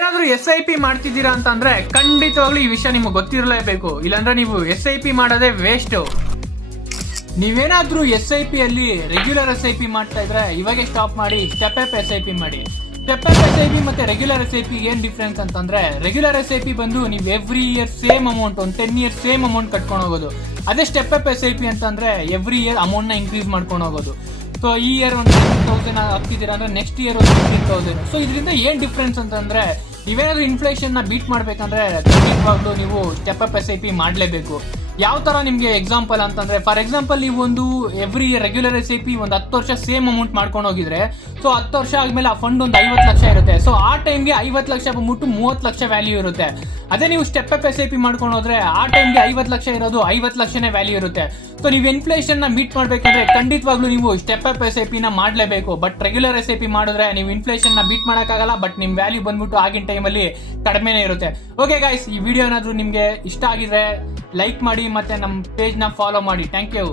ಏನಾದ್ರೂ SIP ಮಾಡ್ತಿದ್ದೀರಾ ಅಂತಂದ್ರೆ ಖಂಡಿತವಾಗ್ಲೂ ಈ ವಿಷಯ ನಿಮ್ಗೆ ಗೊತ್ತಿರಲೇಬೇಕು, ಇಲ್ಲಾಂದ್ರೆ ನೀವು SIP ಮಾಡೋದೇ ವೇಸ್ಟ್. ನೀವೇನಾದ್ರೂ SIP ಅಲ್ಲಿ ರೆಗ್ಯುಲರ್ SIP ಮಾಡ್ತಾ ಇದ್ರೆ ಇವಾಗೆ ಸ್ಟಾಪ್ ಮಾಡಿ ಸ್ಟೆಪ್ ಅಪ್ SIP ಮಾಡಿ. ಸ್ಟೆಪ್ ಅಪ್ SIP ಮತ್ತೆ ರೆಗ್ಯುಲರ್ SIP ಏನ್ ಡಿಫ್ರೆನ್ಸ್ ಅಂತಂದ್ರೆ, ರೆಗ್ಯುಲರ್ SIP ಬಂದು ನೀವು ಎವ್ರಿ ಇಯರ್ ಸೇಮ್ ಅಮೌಂಟ್, ಒಂದು 10 ಇಯರ್ಸ್ ಸೇಮ್ ಅಮೌಂಟ್ ಕಟ್ಕೊಂಡು ಹೋಗೋದು. ಅದೇ ಸ್ಟೆಪ್ ಅಪ್ SIP ಅಂತಂದ್ರೆ ಎವ್ರಿ ಇಯರ್ ಅಮೌಂಟ್ ನ ಇನ್ಕ್ರೀಸ್ ಮಾಡ್ಕೊಂಡು ಹೋಗೋದು. ಸೊ ಈ ಇಯರ್ ಒಂದು 10,000 ಹಾಕ್ತಿದ್ದೀರಾ ಅಂದ್ರೆ ನೆಕ್ಸ್ಟ್ ಇಯರ್ ಒಂದು 15,000. ಸೊ ಇದರಿಂದ ಏನ್ ಡಿಫ್ರೆನ್ಸ್ ಅಂತಂದ್ರೆ, ನೀವೇನಾದ್ರೂ ಇನ್ಫ್ಲೇಷನ್ ನ ಬೀಟ್ ಮಾಡ್ಬೇಕಂದ್ರೆ ಖಂಡಿತವಾಗ್ಲೂ ನೀವು ಸ್ಟೆಪ್ ಅಪ್ SIP ಮಾಡಲೇಬೇಕು. ಯಾವ ತರ ನಿಮ್ಗೆ ಎಕ್ಸಾಂಪಲ್ ಅಂತಂದ್ರೆ, ಫಾರ್ ಎಕ್ಸಾಂಪಲ್ ನೀವು ಒಂದು ಎವ್ರಿ ರೆಗ್ಯುಲರ್ SIP ಒಂದು 10 ವರ್ಷ ಸೇಮ್ ಅಮೌಂಟ್ ಮಾಡ್ಕೊಂಡು ಹೋಗಿದ್ರೆ, ಸೊ 10 ವರ್ಷ ಆದ್ಮೇಲೆ ಆ ಫಂಡ್ ಒಂದು 50 ಲಕ್ಷ ಇರುತ್ತೆ. ಸೊ ಆ ಟೈಮ್ಗೆ 50 ಲಕ್ಷ ಬಂದ್ಬಿಟ್ಟು 30 ಲಕ್ಷ ವ್ಯಾಲ್ಯೂ ಇರುತ್ತೆ. ಅದೇ ನೀವು ಸ್ಟೆಪ್ ಅಪ್ SIP ಮಾಡ್ಕೊಂಡು ಹೋದ್ರೆ ಆ ಟೈಮ್ಗೆ 50 ಲಕ್ಷ ಇರೋದು 50 ಲಕ್ಷನೇ ವ್ಯಾಲ್ಯೂ ಇರುತ್ತೆ. ಸೊ ನೀವು ಇನ್ಫ್ಲೇಷನ್ ನ ಮೀಟ್ ಮಾಡ್ಬೇಕಂದ್ರೆ ಖಂಡಿತವಾಗ್ಲೂ ನೀವು ಸ್ಟೆಪ್ ಅಪ್ SIP ನ ಮಾಡಲೇಬೇಕು. ಬಟ್ ರೆಗ್ಯುಲರ್ SIP ಮಾಡಿದ್ರೆ ನೀವು ಇನ್ಫ್ಲೇಷನ್ ನ ಬೀಟ್ ಮಾಡಕ್ಕಾಗಲ್ಲ, ಬಟ್ ನಿಮ್ ವ್ಯಾಲ್ಯೂ ಬಂದ್ಬಿಟ್ಟು ಆಗಿನ ಟೈಮಲ್ಲಿ ಕಡಿಮೆನೇ ಇರುತ್ತೆ. ಓಕೆ ಗೈಸ್, ಈ ವಿಡಿಯೋ ಏನಾದ್ರು ನಿಮ್ಗೆ ಇಷ್ಟ ಆಗಿದ್ರೆ ಲೈಕ್ ಮಾಡಿ ಮತ್ತೆ ನಮ್ಮ ಪೇಜ್ ನ ಫಾಲೋ ಮಾಡಿ. Thank you.